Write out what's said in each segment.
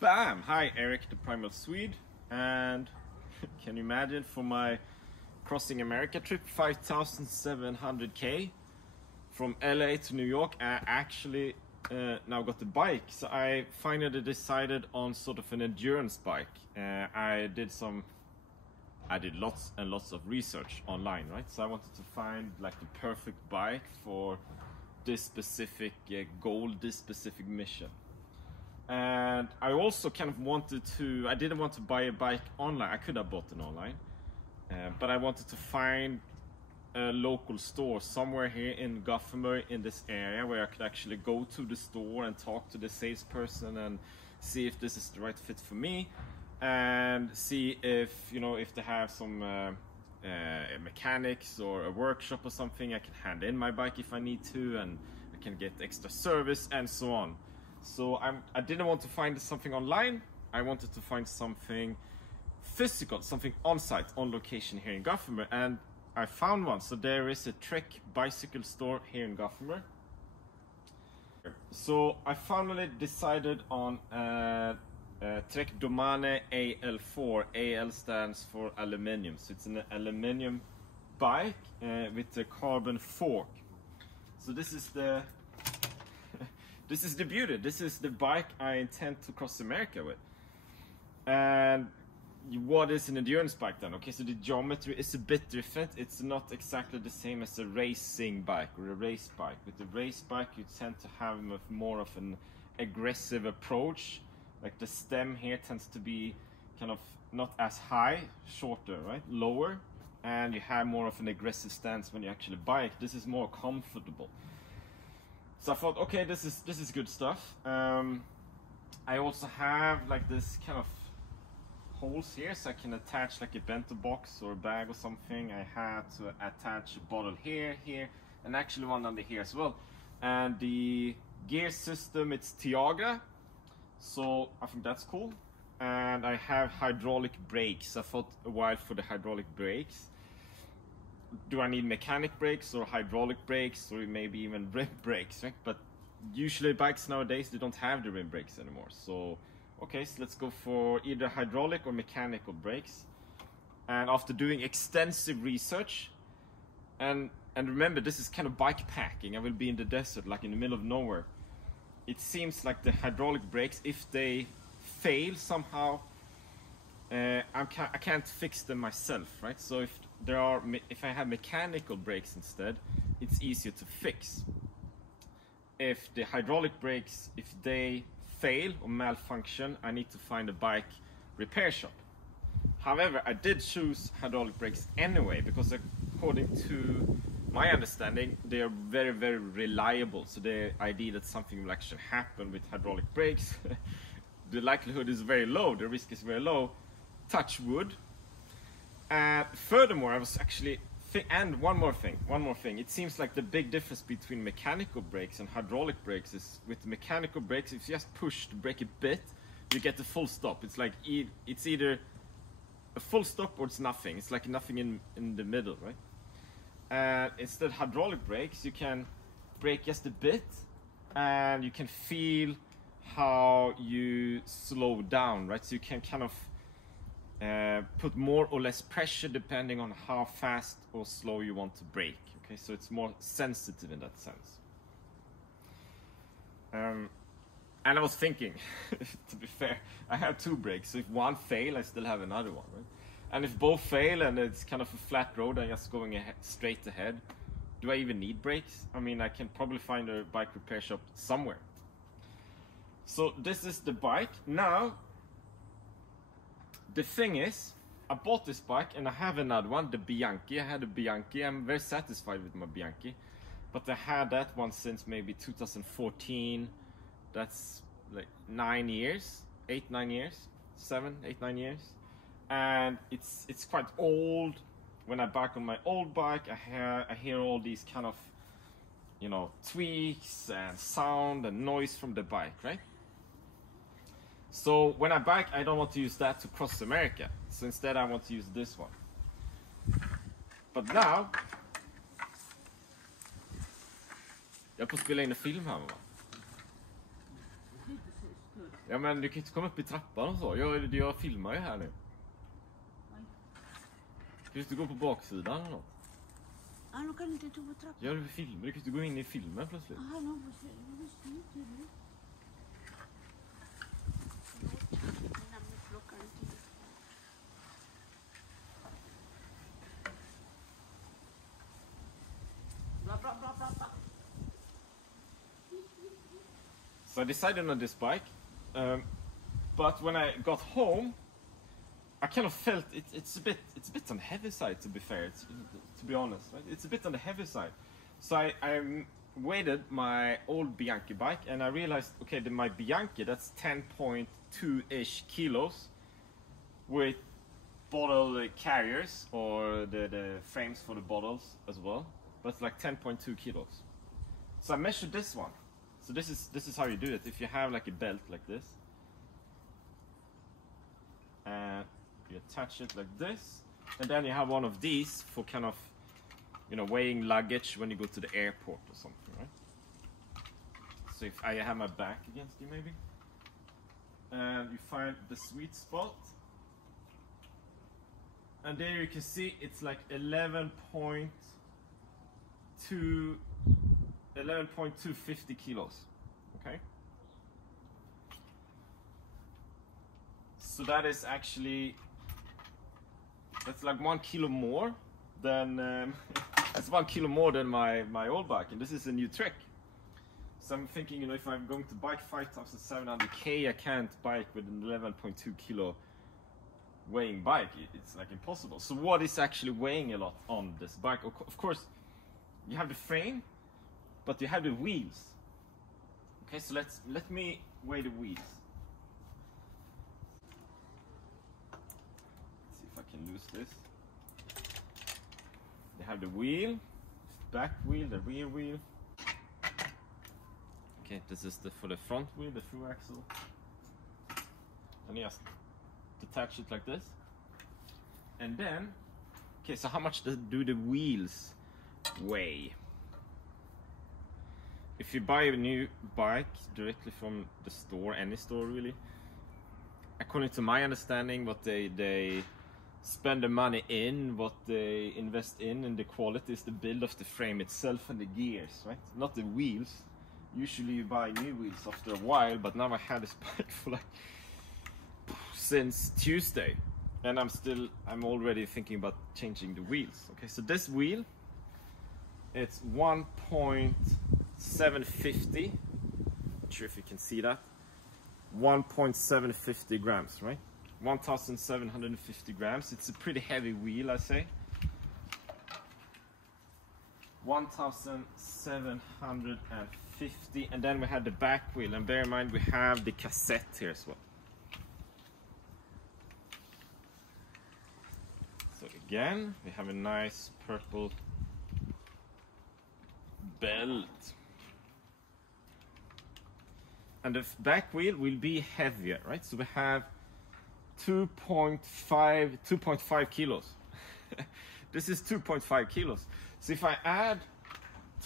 Bam! Hi, Eric, the Primal Swede, and can you imagine for my crossing America trip, 5,700 k from LA to New York, I actually now got the bike. So I finally decided on sort of an endurance bike. I did lots and lots of research online, right? So I wanted to find like the perfect bike for this specific goal, this specific mission. And I also kind of I didn't want to buy a bike online. I could have bought it online, but I wanted to find a local store somewhere here in Gothenburg, in this area, where I could actually go to the store and talk to the salesperson and see if this is the right fit for me, and see if if they have some mechanics or a workshop or something. I can hand in my bike if I need to, and I can get extra service and so on. So I didn't want to find something online. I wanted to find something physical, something on site, on location here in Gothenburg, and I found one. So there is a Trek bicycle store here in Gothenburg. So I finally decided on Trek Domane AL4. AL stands for aluminium, so it's an aluminium bike with a carbon fork. So this is the this is the beauty. This is the bike I intend to cross America with. And what is an endurance bike then? Okay, so the geometry is a bit different. It's not exactly the same as a racing bike or a race bike. With the race bike, you tend to have more of an aggressive approach. Like the stem here tends to be kind of not as high, shorter, right? Lower. And you have more of an aggressive stance when you actually bike. This is more comfortable. So I thought, okay, this is good stuff. I also have like this kind of holes here, so I can attach like a bento box or a bag or something. I had to attach a bottle here, and actually one under here as well. And the gear system, it's Tiagra, so I think that's cool. And I have hydraulic brakes. I thought a while for the hydraulic brakes. Do I need mechanic brakes or hydraulic brakes or maybe even rim brakes, right? But usually bikes nowadays, they don't have the rim brakes anymore. So okay, so let's go for either hydraulic or mechanical brakes. And after doing extensive research, and remember, this is kind of bike packing. I will be in the desert, like in the middle of nowhere. It seems like the hydraulic brakes, if they fail somehow, I can't fix them myself, right? So if I have mechanical brakes instead, it's easier to fix. If the hydraulic brakes, if they fail or malfunction, I need to find a bike repair shop. However, I did choose hydraulic brakes anyway, because according to my understanding, they are very, very reliable. So the idea that something will actually happen with hydraulic brakes, the likelihood is very low, the risk is very low. Touch wood. Furthermore, I was actually and one more thing. It seems like the big difference between mechanical brakes and hydraulic brakes is with mechanical brakes, if you just push the brake a bit, you get the full stop. It's like it's either a full stop or it's nothing. It's like nothing in the middle, right? Instead, hydraulic brakes, you can brake just a bit, and you can feel how you slow down, right? So you can kind of put more or less pressure depending on how fast or slow you want to brake. Okay, so it's more sensitive in that sense. And I was thinking, to be fair, I have two brakes, so if one fails, I still have another one, right? And if both fail and it's kind of a flat road, I'm just going straight ahead, do I even need brakes? I mean, I can probably find a bike repair shop somewhere. So this is the bike. Now, the thing is, I bought this bike and I have another one, the Bianchi. I had a Bianchi. I'm very satisfied with my Bianchi. But I had that one since maybe 2014. That's like 9 years, 8, 9 years, 7, 8, 9 years. And it's quite old. When I back on my old bike, I hear all these kind of, tweaks and sound and noise from the bike, right? So when I bike, I don't want to use that to cross America. So instead I want to use this one. But now, jag får spela in en film här, va? Ja, men du kan inte komma upp i trappan och så. Jag filmar ju här nu. Kan du inte gå på baksidan eller något? Ja, då kan du inte ta på trappan. Ja, du filmar. Du kan inte gå in i filmen plötsligt. Aha, no, So I decided on this bike, but when I got home, I kind of felt it's a bit on the heavy side, to be fair. To be honest, right? It's a bit on the heavy side. So I weighted my old Bianchi bike, and I realized, okay, my Bianchi, that's 10.2-ish kilos, with bottle carriers or the frames for the bottles as well, but it's like 10.2 kilos. So I measured this one. So this is how you do it. If you have like a belt like this, and you attach it like this, and then you have one of these for kind of, you know, weighing luggage when you go to the airport or something, right? So if I have my back against you maybe, and you find the sweet spot, and there you can see it's like 11.250 kilos, okay? So that is actually, that's like 1 kilo more than, that's 1 kilo more than my old bike, and this is a new Trek. So I'm thinking, you know, if I'm going to bike 5,700k, I can't bike with an 11.2 kilo weighing bike. It's like impossible. So what is actually weighing a lot on this bike? Of course, you have the frame, but you have the wheels. Okay, so let me weigh the wheels. Let's see if I can lose this. They have the wheel, back wheel, the rear wheel. Okay, this is for the front wheel, the through axle. And just detach it like this. And then, okay, so how much do the wheels weigh? If you buy a new bike directly from the store, any store really, according to my understanding, what they spend the money in, what they invest in the quality is the build of the frame itself and the gears, right? Not the wheels. Usually you buy new wheels after a while, but now I had this bike for like since Tuesday, and I'm already thinking about changing the wheels. Okay, so this wheel, it's 1.750, not sure if you can see that, 1.750 grams, right? 1,750 grams. It's a pretty heavy wheel, I say. 1,750, and then we had the back wheel, and bear in mind we have the cassette here as well. So again, we have a nice purple belt, and the back wheel will be heavier, right? So we have 2.5 kilos. This is 2.5 kilos. So if I add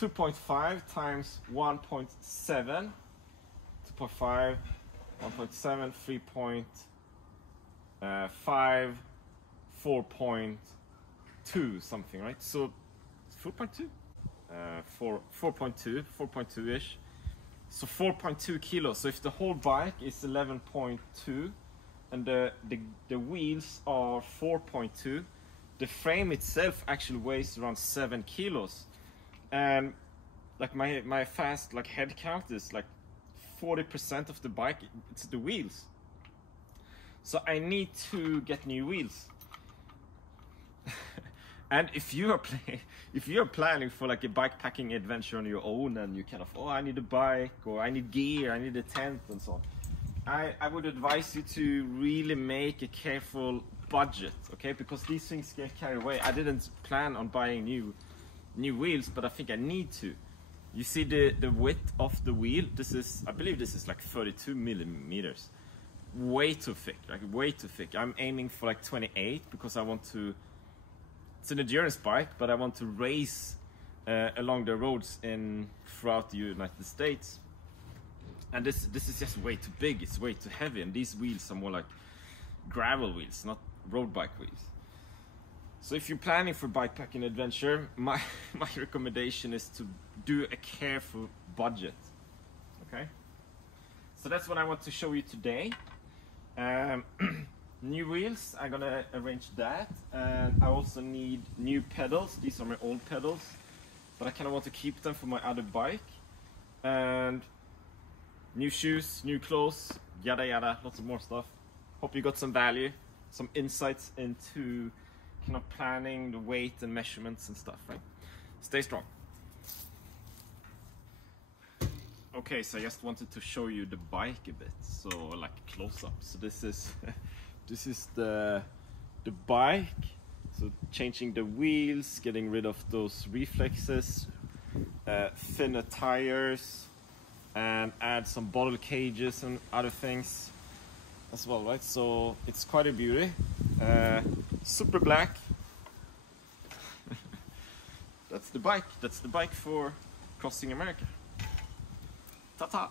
2.5 times 1.7, 2.5, 1.7, 3.5, 4.2 something, right? So 4.2? 4.2-ish. So 4.2 kilos. So if the whole bike is 11.2 and the wheels are 4.2, the frame itself actually weighs around 7 kilos. And like my fast like head count is like 40% of the bike, it's the wheels. So I need to get new wheels. And if you are planning for like a bikepacking adventure on your own, and you kind of, oh, I need a bike, or I need gear, I need a tent and so on, I would advise you to really make a careful budget, okay? Because these things get carried away. I didn't plan on buying new wheels, but I think I need to. You see the width of the wheel? This is, I believe this is like 32 millimeters. Way too thick, like way too thick. I'm aiming for like 28 because I want to, it's an endurance bike, but I want to race along the roads throughout the United States. And this is just way too big, it's way too heavy, and these wheels are more like gravel wheels, not road bike wheels. So if you're planning for bikepacking adventure, my recommendation is to do a careful budget. Okay? So that's what I want to show you today. New wheels, I'm gonna arrange that, and I also need new pedals. These are my old pedals, but I kind of want to keep them for my other bike. And new shoes, new clothes, yada yada, lots of more stuff. Hope you got some value, some insights into kind of planning the weight and measurements and stuff, right? Stay strong. Okay, so I just wanted to show you the bike a bit, so like close up. So this is this is the bike. So changing the wheels, getting rid of those reflexes, thinner tires, and add some bottle cages and other things as well, right? So it's quite a beauty. Super black. That's the bike. That's the bike for crossing America. Ta-ta!